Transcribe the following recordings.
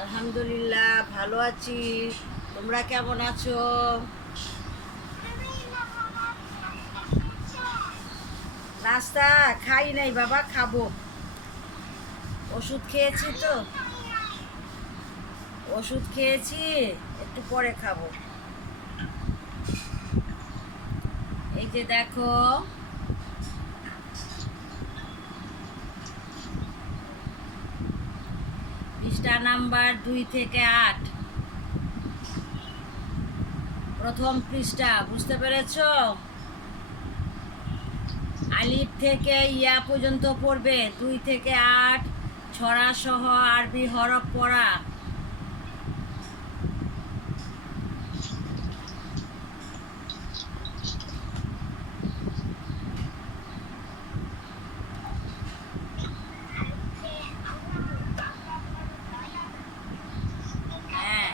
আলহামদুলিল্লাহ ভালো আছি। তোমরা কেমন আছো? নাস্তা খাই নাই বাবা, খাবো। ওষুধ খেয়েছি তো, ওষুধ খেয়েছি, একটু পরে খাবো। এই যে দেখো, পৃষ্ঠা নাম্বার 2 থেকে 8, প্রথম পৃষ্ঠা। বুঝতে পেরেছো? আলিফ থেকে ইয়া পর্যন্ত পড়বে, 2 থেকে 8 ছড়া সহ আরবি হরফ পড়া। হ্যাঁ,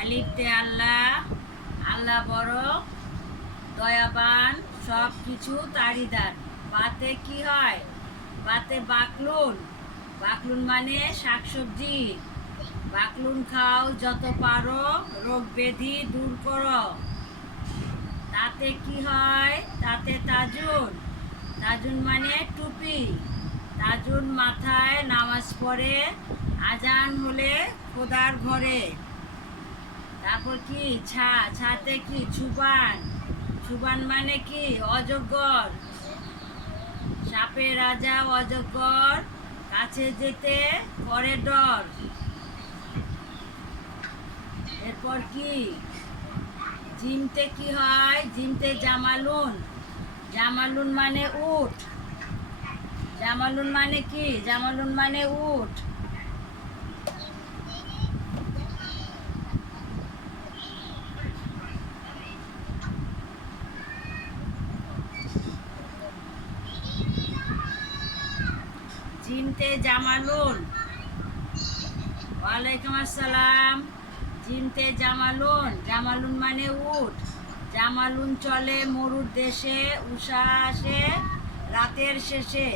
আলিফতে আল্লাহ, আল্লাহ বড় দয়াবান, সব কিছু তারই দান। বাতে কি হয়? বাতে বাকলুন। বাকলুন মানে শাকসবজি। বাকলুন খাও যত পারো, রোগ ব্যাধি দূর করো। তাতে কি হয়? তাতে তাজুন। তাজুন মানে টুপি। তাজুন মাথায় নামাজ পড়ে, আজান হলে খোদার ঘরে। তারপর কি? ছাতে কি? ছুবান। ছুবান মানে কি? অজগর। সাপের রাজা অজগর, কাছে যেতে করে ডর। এরপর কি? জিমতে কি হয়? জিমতে জামালুন। জামালুন মানে উট। জামালুন মানে কি? জামালুন মানে উট। জিমতে জামালুন। ওয়ালাইকুম আসসালাম। জিমতে জামালুন। জামালুন মানে উট। জামালুন চলে মরুর দেশে, উষা আসে রাতের শেষে।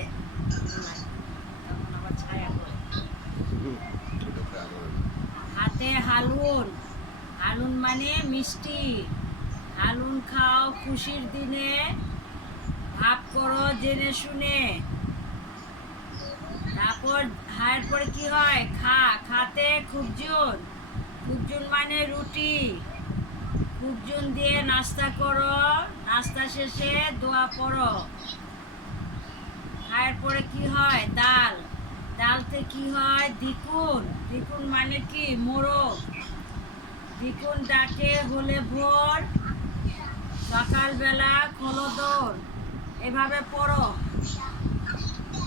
হাতে হালুন। হালুন মানে মিষ্টি। হালুন খাও খুশির দিনে, ভাব করো জেনে শুনে। তারপর হায়ের পরে কি হয়? খাতে খুবজুন। খুবজুন মানে রুটি। খুবজুন দিয়ে নাস্তা করো, নাস্তা শেষে দোয়া পড়ো। খায়ের পরে কি হয়? ডাল। ডালতে কি হয়? দ্বিগুণ। দ্বিগুণ মানে কি? মোরগ। দ্বিগুণ ডাকে হলে ভোর, সকালবেলা খোলো দৌড়। এভাবে পড়ো,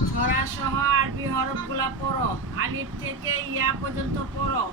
ছড়া সহ আরবি হরফগুলা পড়ো। আলিফ থেকে ইয়া পর্যন্ত পড়ো।